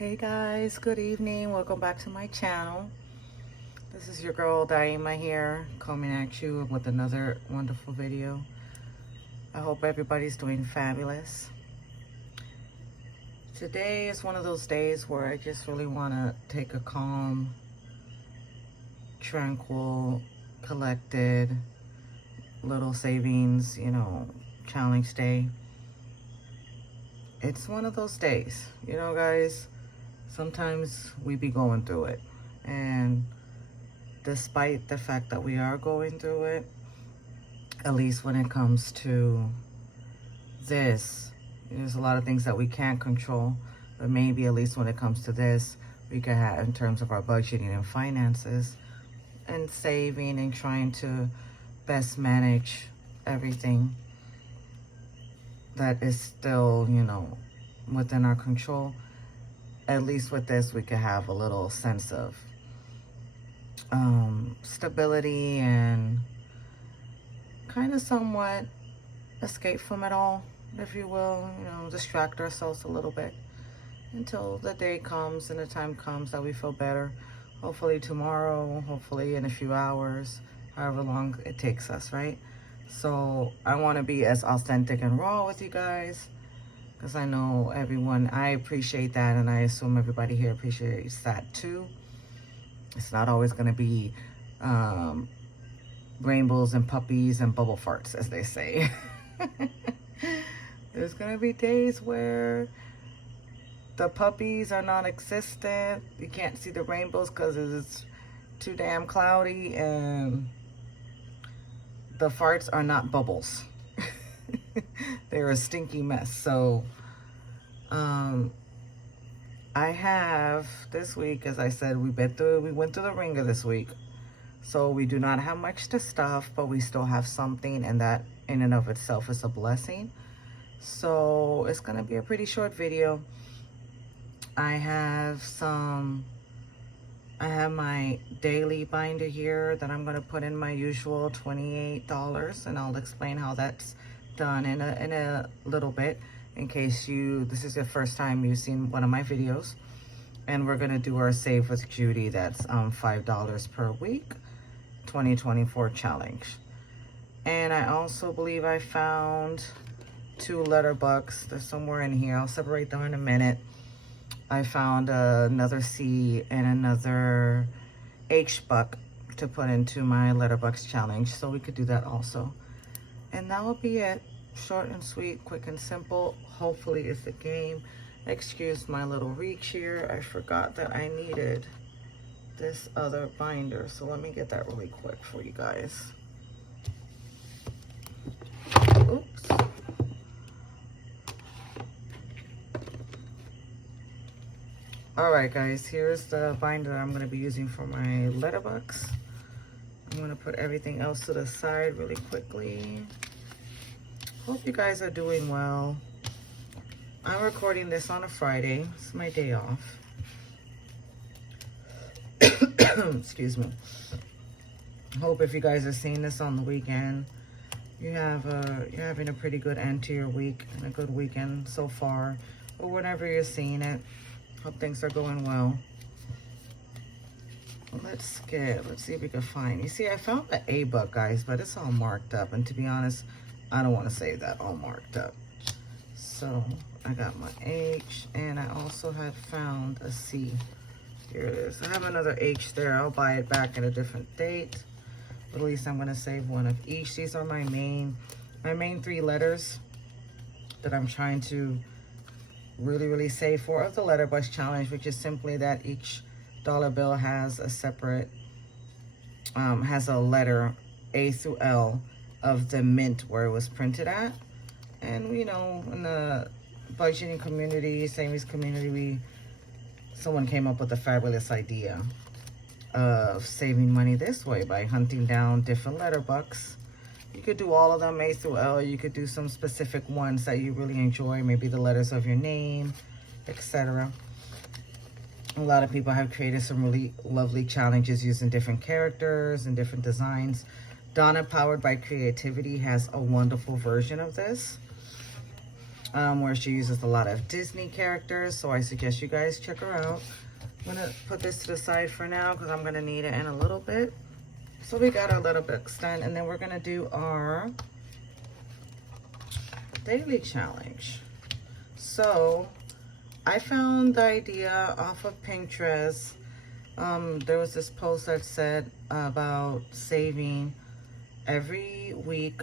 Hey guys, good evening. Welcome back to my channel. This is your girl Daima here, coming at you with another wonderful video. I hope everybody's doing fabulous. Today is one of those days where I just really want to take a calm, tranquil, collected little savings, challenge day. It's one of those days, guys. Sometimes we be going through it, and despite the fact that we are going through it, at least when it comes to this, there's a lot of things that we can't control, but maybe at least when it comes to this, we can have in terms of our budgeting and finances and saving and trying to best manage everything that is still, within our control. At least with this, we could have a little sense of stability and kind of somewhat escape from it all, if you will, distract ourselves a little bit until the day comes and the time comes that we feel better. Hopefully tomorrow, hopefully in a few hours, however long it takes us, right? So I want to be as authentic and raw with you guys, because I know everyone, I appreciate that, and I assume everybody here appreciates that too. It's not always going to be rainbows and puppies and bubble farts, as they say. There's going to be days where the puppies are non-existent. You can't see the rainbows because it's too damn cloudy, and the farts are not bubbles. They're a stinky mess. So I have this week, as I said, we went through the ringer this week. So we do not have much to stuff, but we still have something, and that in and of itself is a blessing. So it's gonna be a pretty short video. I have my daily binder here that I'm gonna put in my usual $28, and I'll explain how that's done in a little bit, in case this is your first time you've seen one of my videos. And we're gonna do our Save with Judy. That's $5 per week, 2024 challenge. And I also believe I found 2 letter bucks. They're somewhere in here. I'll separate them in a minute. I found another C and another H buck to put into my letterbucks challenge, so we could do that also. And that will be it. Short and sweet, quick and simple. Hopefully it's a game. Excuse my little reach here. I forgot that I needed this other binder, so let me get that really quick for you guys. Oops. All right, guys, here's the binder that I'm going to be using for my letterbucks. I'm going to put everything else to the side really quickly. Hope you guys are doing well. I'm recording this on a Friday. It's my day off. Excuse me. Hope if you guys are seeing this on the weekend, you're having a pretty good end to your week and a good weekend so far, or whenever you're seeing it. Hope things are going well. Let's see if we can find. You see, I found the A book, guys, but it's all marked up. And to be honest, I don't want to save that all marked up. So I got my H, and I also had found a C. Here it is. I have another H there. I'll buy it back at a different date. But at least I'm going to save one of each. These are my main 3 letters that I'm trying to really save for of the letterbox challenge, which is simply that each dollar bill has a separate has a letter A through L of the mint where it was printed at. And in the budgeting community, savings community, someone came up with a fabulous idea of saving money this way by hunting down different letterbucks. You could do all of them, A through L. You could do some specific ones that you really enjoy, maybe the letters of your name, etc. A lot of people have created some really lovely challenges using different characters and different designs. Donna, Powered by Creativity, has a wonderful version of this. where she uses a lot of Disney characters. So I suggest you guys check her out. I'm gonna put this to the side for now because I'm gonna need it in a little bit. So we got our little books done, and then we're gonna do our daily challenge. So I found the idea off of Pinterest. There was this post that said about saving every week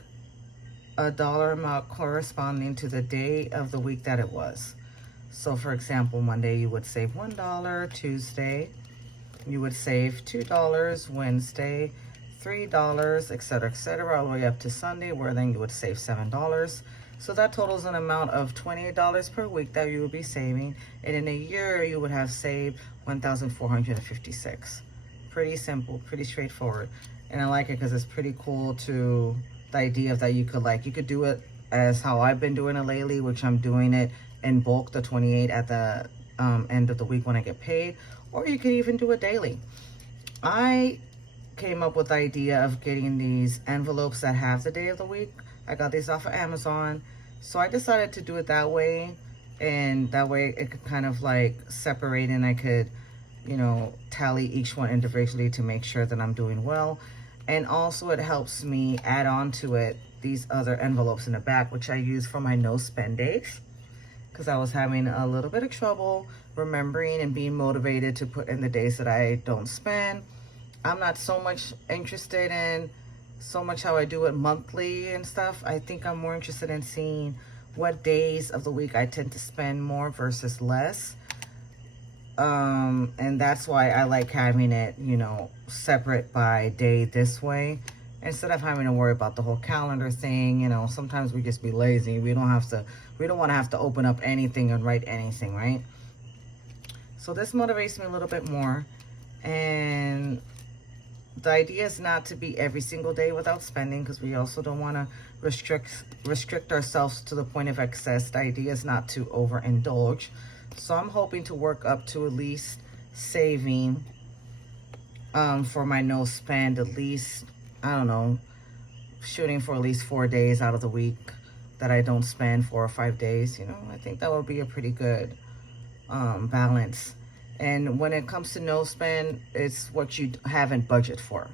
a dollar amount corresponding to the day of the week that it was. So for example, Monday you would save $1, Tuesday you would save $2, Wednesday $3, etc., all the way up to Sunday, where then you would save $7. So that totals an amount of $28 per week that you would be saving, and in a year you would have saved $1,456. Pretty simple, pretty straightforward, and I like it because it's pretty cool to the idea of that you could do it as how I've been doing it lately, which I'm doing it in bulk, the 28 at the end of the week when I get paid, or you could even do it daily. I came up with the idea of getting these envelopes that have the day of the week. I got these off of Amazon, so I decided to do it that way, and that way it could kind of like separate, and I could, you know, tally each one individually to make sure that I'm doing well. And also it helps me add on to it these other envelopes in the back, which I use for my no spend days, because I was having a little bit of trouble remembering and being motivated to put in the days that I don't spend. I'm not so much interested in so much how I do it monthly and stuff. I think I'm more interested in seeing what days of the week I tend to spend more versus less. And that's why I like having it, you know, separate by day this way, instead of having to worry about the whole calendar thing. You know, sometimes we just be lazy. We don't want to have to open up anything and write anything, right? So this motivates me a little bit more. And the idea is not to be every single day without spending, because we also don't want to restrict ourselves to the point of excess. The idea is not to overindulge. So I'm hoping to work up to at least saving for my no spend, at least, I don't know, shooting for at least 4 days out of the week that I don't spend, 4 or 5 days. You know, I think that would be a pretty good balance. And when it comes to no spend, it's what you haven't budgeted for.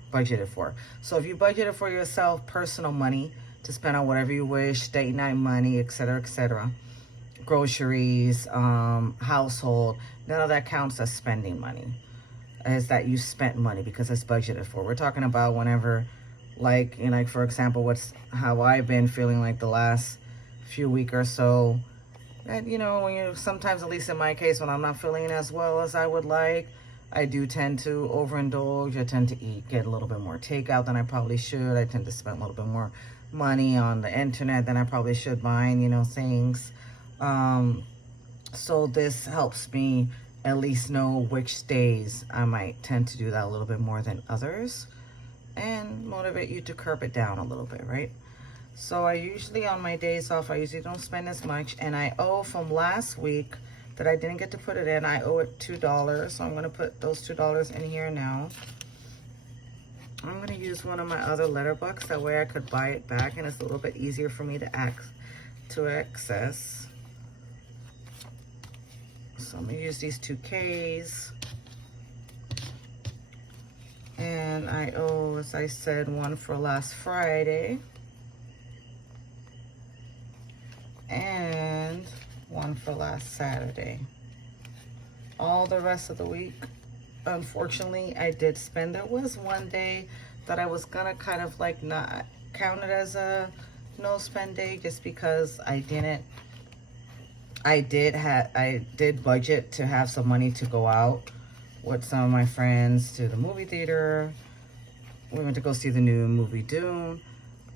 So if you budgeted for yourself personal money to spend on whatever you wish, date night money, etc., groceries, household, none of that counts as spending money. Is that you spent money because it's budgeted for. We're talking about whenever, like, you know, like for example, how I've been feeling like the last few weeks or so. And you know, when you sometimes, at least in my case, when I'm not feeling as well as I would like, I do tend to overindulge. I tend to get a little bit more takeout than I probably should. I tend to spend a little bit more money on the internet than I probably should buying, you know, things. So this helps me at least know which days I might tend to do that a little bit more than others, and motivate you to curb it down a little bit, right? So I usually, on my days off, I usually don't spend as much, and I owe from last week that I didn't get to put it in, I owe it $2, so I'm going to put those $2 in here now. I'm going to use one of my other letter books, that way I could buy it back, and it's a little bit easier for me to access. So I'm going to use these 2Ks. And I owe, as I said, one for last Friday. And one for last Saturday. All the rest of the week, unfortunately, I did spend. There was one day that I was going to kind of like not count it as a no spend day, just because I did budget to have some money to go out with some of my friends to the movie theater. We went to go see the new movie Dune.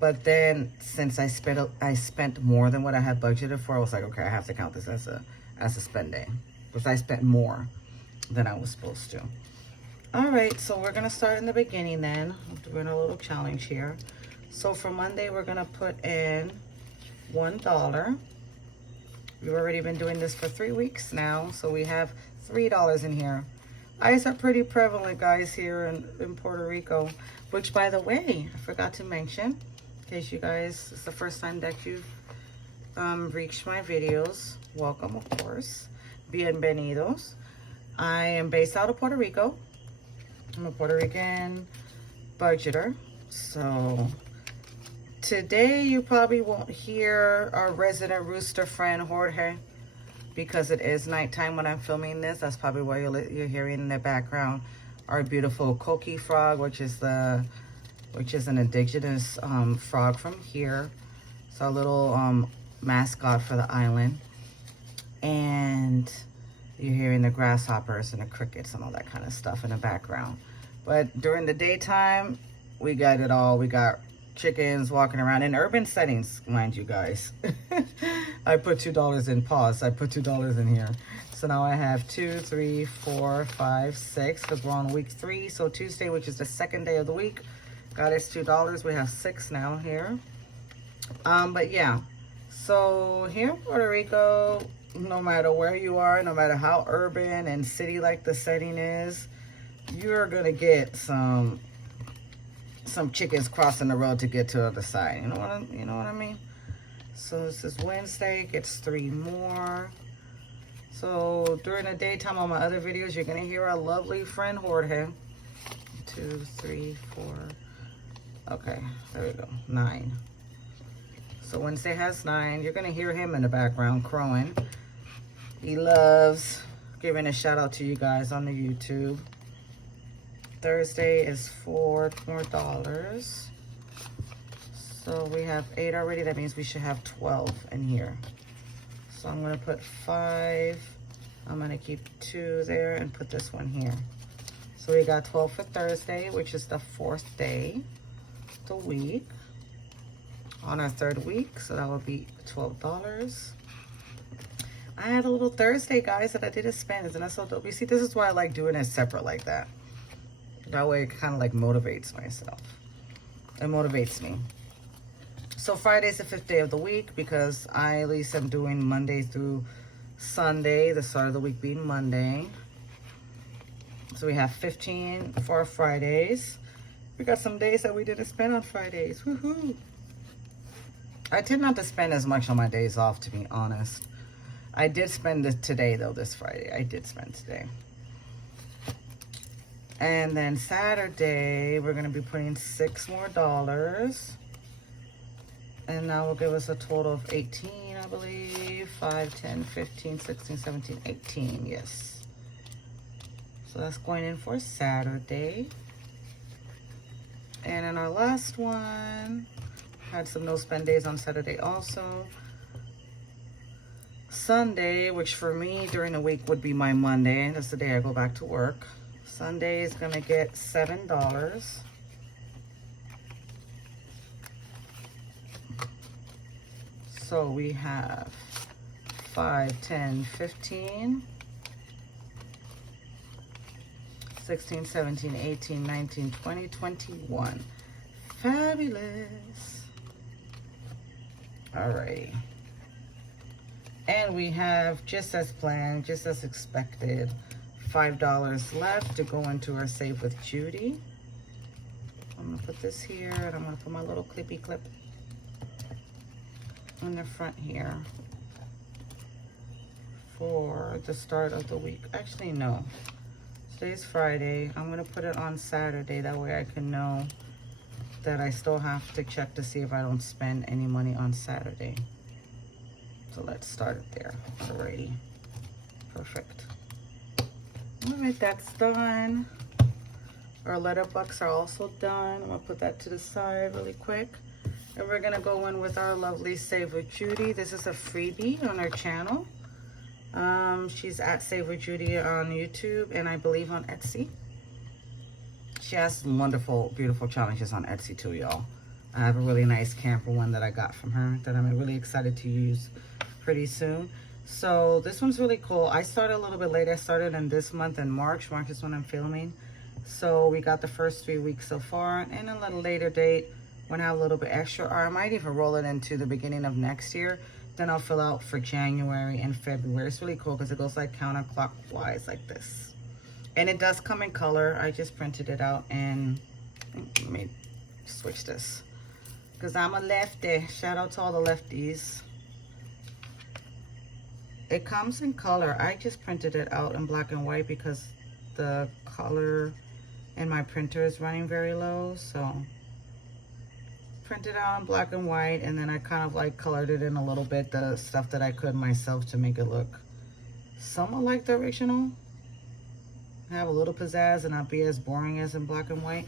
But then, since I spent more than what I had budgeted for, I was like, okay, I have to count this as a spend day, because I spent more than I was supposed to. All right, so we're gonna start in the beginning then. I'm doing a little challenge here. So for Monday, we're gonna put in $1. We've already been doing this for 3 weeks now, so we have $3 in here. Ice are pretty prevalent, guys, here in Puerto Rico, which, by the way, I forgot to mention, in case you guys, it's the first time that you've reached my videos, welcome, of course. Bienvenidos. I am based out of Puerto Rico. I'm a Puerto Rican budgeter. So today you probably won't hear our resident rooster friend Jorge because it is nighttime when I'm filming this. That's probably why you're hearing in the background our beautiful coqui frog, which is an indigenous frog from here. It's our little mascot for the island. And you're hearing the grasshoppers and the crickets and all that kind of stuff in the background. But during the daytime, we got it all. We got chickens walking around in urban settings, mind you guys. I put $2 in pause. I put $2 in here. So now I have 2, 3, 4, 5, 6, because we're on week 3. So Tuesday, which is the second day of the week, got us $2. We have 6 now here. But yeah, so here in Puerto Rico, no matter where you are, no matter how urban and city like the setting is, you're gonna get some chickens crossing the road to get to the other side. You know what I mean? So this is Wednesday, gets 3 more. So during the daytime on my other videos, you're gonna hear our lovely friend Jorge. 2, 3, 4. Okay, there we go. 9. So Wednesday has 9. You're gonna hear him in the background crowing. He loves giving a shout out to you guys on the YouTube. Thursday is $4 more. So we have 8 already. That means we should have 12 in here. So I'm gonna put 5. I'm gonna keep 2 there and put this one here. So we got 12 for Thursday, which is the 4th day of the week. On our 3rd week, so that would be $12. I had a little Thursday, guys, that I didn't spend. Isn't that so dope? You see, this is why I like doing it separate like that. That way it kind of like motivates myself. It motivates me. So Friday's the 5th day of the week because I at least am doing Monday through Sunday, the start of the week being Monday. So we have 15 for Fridays. We got some days that we didn't spend on Fridays. Woohoo! I tend not to spend as much on my days off, to be honest. I did spend it today, though, this Friday. I did spend today. And then Saturday, we're going to be putting $6 more. And that will give us a total of 18, I believe. 5, 10, 15, 16, 17, 18. Yes. So that's going in for Saturday. And in our last one, had some no spend days on Saturday also. Sunday, which for me during the week would be my Monday. That's the day I go back to work. Sunday is going to get $7. So we have 5, 10, 15, 16, 17, 18, 19, 20, 21. Fabulous. Alrighty. And we have, just as planned, just as expected, $5 left to go into our Save with Judy. I'm going to put this here, and I'm going to put my little clippy clip in the front here for the start of the week. Actually, no. Today's Friday. I'm going to put it on Saturday. That way I can know that I still have to check to see if I don't spend any money on Saturday. So let's start it there. Alrighty. Perfect. Alright, that's done. Our letterbucks are also done. I'm going to put that to the side really quick. And we're going to go in with our lovely Save with Judy. This is a freebie on our channel. She's at Save with Judy on YouTube and I believe on Etsy. She has some wonderful, beautiful challenges on Etsy too, y'all. I have a really nice camper one that I got from her that I'm really excited to use pretty soon. So this one's really cool. I started a little bit late. I started in this month in March. March is when I'm filming. So we got the first 3 weeks so far. And a little later date when I have a little bit extra. Or I might even roll it into the beginning of next year. Then I'll fill out for January and February. It's really cool because it goes like counterclockwise like this. And it does come in color. I just printed it out and let me switch this. Because I'm a lefty. Shout out to all the lefties. It comes in color. I just printed it out in black and white because the color in my printer is running very low. So printed out in black and white, and then I kind of like colored it in a little bit, the stuff that I could myself, to make it look somewhat like the original. Have a little pizzazz and not be as boring as in black and white.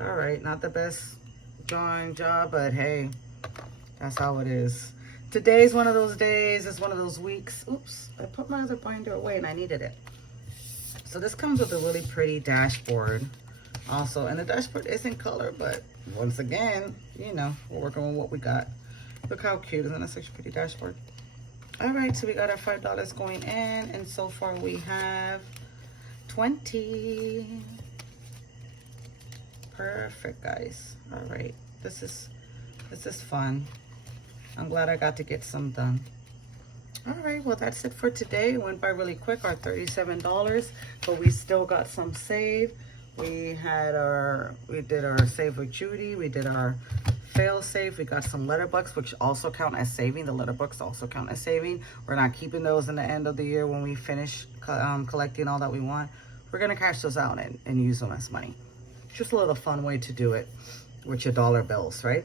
All right, not the best drawing job, but hey, that's how it is. Today's one of those days. It's one of those weeks. Oops, I put my other binder away and I needed it. So this comes with a really pretty dashboard also, and the dashboard is in color, but once again, you know, we're working with what we got. Look how cute. Isn't that such a pretty dashboard? All right, so we got our $5 going in, and so far we have 20. Perfect, guys. All right, this is fun. I'm glad I got to get some done. All right, well, that's it for today. It went by really quick, our $37, but we still got some saved. We did our save with Judy. We did our fail save. We got some letter bucks, which also count as saving. The letter bucks also count as saving. We're not keeping those in the end of the year when we finish collecting all that we want. We're gonna cash those out and use them as money. Just a little fun way to do it with your dollar bills, right?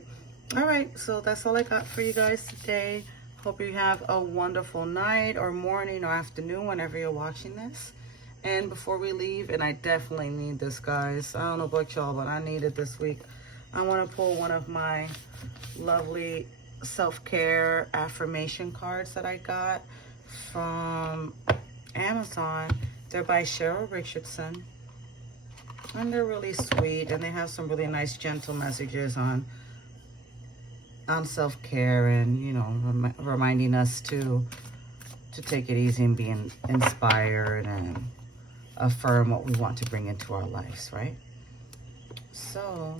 All right, so that's all I got for you guys today. Hope you have a wonderful night or morning or afternoon whenever you're watching this. And before we leave, and I definitely need this, guys. I don't know about y'all, but I need it this week. I want to pull one of my lovely self-care affirmation cards that I got from Amazon. They're by Cheryl Richardson. And they're really sweet, and they have some really nice, gentle messages on self-care, and, you know, reminding us to take it easy and be inspired and affirm what we want to bring into our lives, right? So,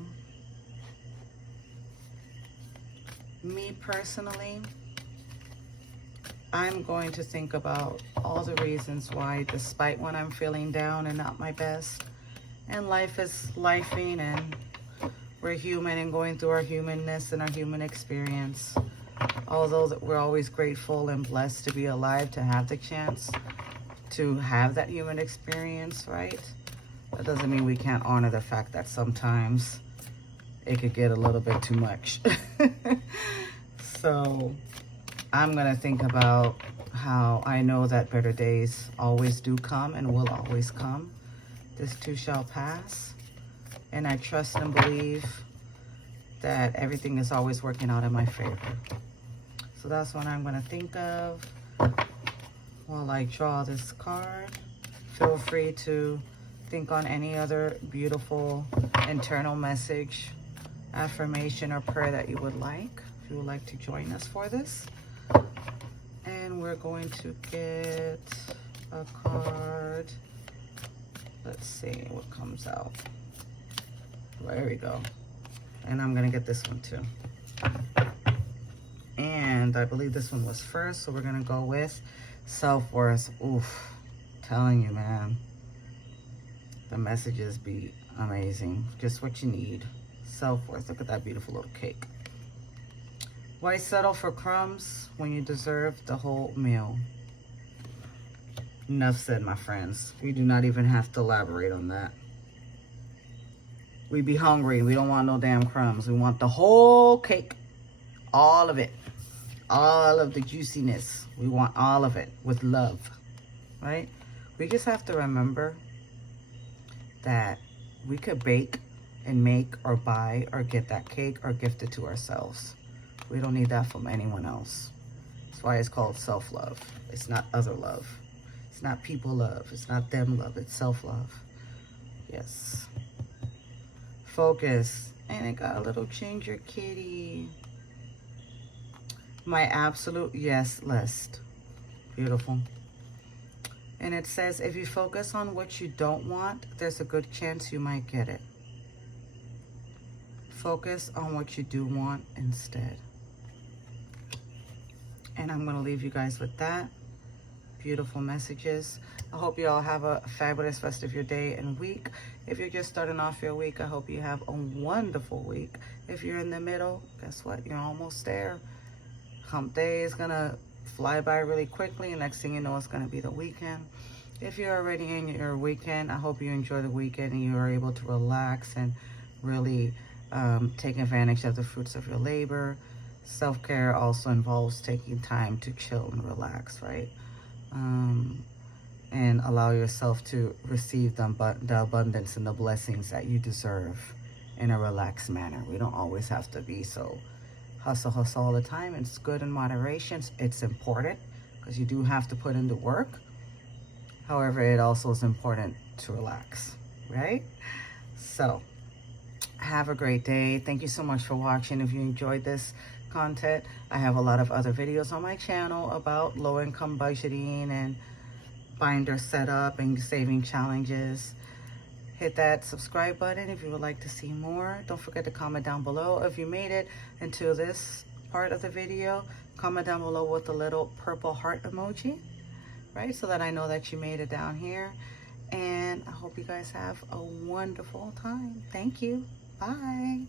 me personally, I'm going to think about all the reasons why, despite when I'm feeling down and not my best, and life is lifing, and we're human and going through our humanness and our human experience. Although that we're always grateful and blessed to be alive, to have the chance to have that human experience, right? That doesn't mean we can't honor the fact that sometimes it could get a little bit too much. So I'm gonna think about how I know that better days always do come and will always come. This too shall pass. And I trust and believe that everything is always working out in my favor. So that's what I'm gonna think of while I draw this card. Feel free to think on any other beautiful internal message, affirmation, or prayer that you would like, if you would like to join us for this. And we're going to get a card. Let's see what comes out. There we go. And I'm gonna get this one too. And I believe this one was first, so we're gonna go with self-worth. Oof, telling you, man, the messages be amazing. Just what you need. Self-worth. Look at that beautiful little cake. Why settle for crumbs when you deserve the whole meal? Enough said, my friends. We do not even have to elaborate on that. We be hungry. We don't want no damn crumbs. We want the whole cake. All of it. All of the juiciness. We want all of it with love. Right? We just have to remember that we could bake and make or buy or get that cake or gift it to ourselves. We don't need that from anyone else. That's why it's called self-love. It's not other love. It's not people love. It's not them love. It's self-love. Yes. Focus. And it got a little ginger kitty. My absolute yes list. Beautiful. And it says, if you focus on what you don't want, there's a good chance you might get it. Focus on what you do want instead. And I'm going to leave you guys with that. Beautiful messages. I hope you all have a fabulous rest of your day and week. If you're just starting off your week, I hope you have a wonderful week. If you're in the middle, guess what? You're almost there. Hump day is going to fly by really quickly. Next thing you know, it's going to be the weekend. If you're already in your weekend, I hope you enjoy the weekend and you are able to relax and really take advantage of the fruits of your labor. Self-care also involves taking time to chill and relax, right? And allow yourself to receive the abundance and the blessings that you deserve in a relaxed manner. We don't always have to be so hustle all the time. It's good in moderation. It's important because you do have to put in the work. However, it also is important to relax, right? So have a great day. Thank you so much for watching. If you enjoyed this content, I have a lot of other videos on my channel about low income budgeting and binder setup and saving challenges. Hit that subscribe button if you would like to see more. Don't forget to comment down below. If you made it into this part of the video, comment down below with the little purple heart emoji, right? So that I know that you made it down here. And I hope you guys have a wonderful time. Thank you. Bye.